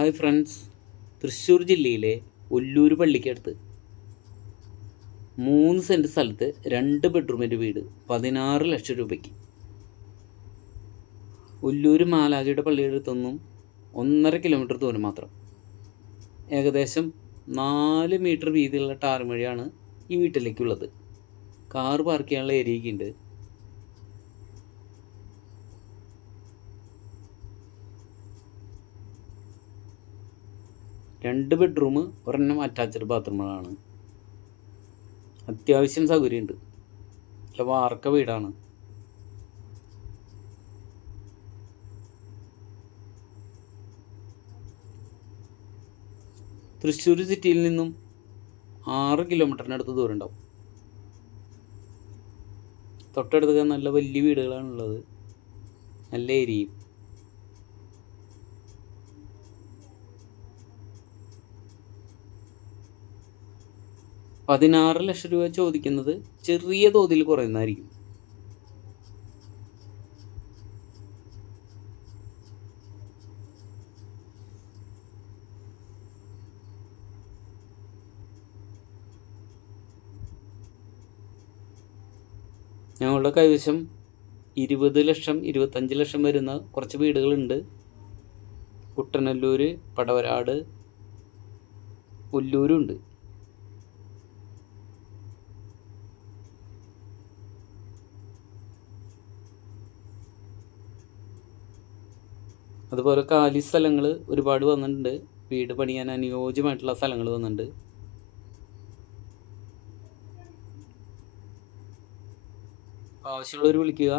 Hi friends. Thrissur ജില്ലയിലെ ഒല്ലൂർ പള്ളിക്കടുത്ത്. മൂന്ന് saint സ്ഥലത്ത് രണ്ട് ബെഡ്റൂമിന്റെ വീട് പതിനാറ് ലക്ഷം രൂപയ്ക്ക്. ഒല്ലൂർ മാലാഖയുടെ പള്ളിയുടെ ഒന്നര കിലോമീറ്റർ ദൂരം മാത്രം. ഏകദേശം നാല് മീറ്റർ വീതിയുള്ള ടാർ വഴിയാണ് ഈ വീട്ടിലേക്കുള്ളത്. കാർ പാർക്ക് ചെയ്യാനുള്ള ഏരിയയൊക്കെ രണ്ട് ബെഡ്റൂം ഒരെണ്ണം അറ്റാച്ച്ഡ് ബാത്റൂമുകളാണ് അത്യാവശ്യം സൗകര്യമുണ്ട് നല്ല വാർക്ക വീടാണ്. തൃശ്ശൂർ സിറ്റിയിൽ നിന്നും ആറ് കിലോമീറ്ററിനടുത്ത് ദൂരം ഉണ്ടാവും തൊട്ടടുത്തൊക്കെ നല്ല വലിയ വീടുകളാണുള്ളത്. നല്ല ഏരിയയും പതിനാറ് ലക്ഷം രൂപ ചോദിക്കുന്നത് ചെറിയ തോതിൽ കുറയുന്നതായിരിക്കും. ഞങ്ങളുടെ കൈവശം ഇരുപത് ലക്ഷം ഇരുപത്തഞ്ച് ലക്ഷം വരുന്ന കുറച്ച് വീടുകളുണ്ട്. കുട്ടനല്ലൂർ പടവരാട് ഒല്ലൂരുണ്ട് അതുപോലെ കാലി സ്ഥലങ്ങൾ ഒരുപാട് വന്നിട്ടുണ്ട്. വീട് പണിയാൻ അനുയോജ്യമായിട്ടുള്ള സ്ഥലങ്ങൾ വന്നിട്ടുണ്ട്. ആവശ്യമുള്ളവർ വിളിക്കുക.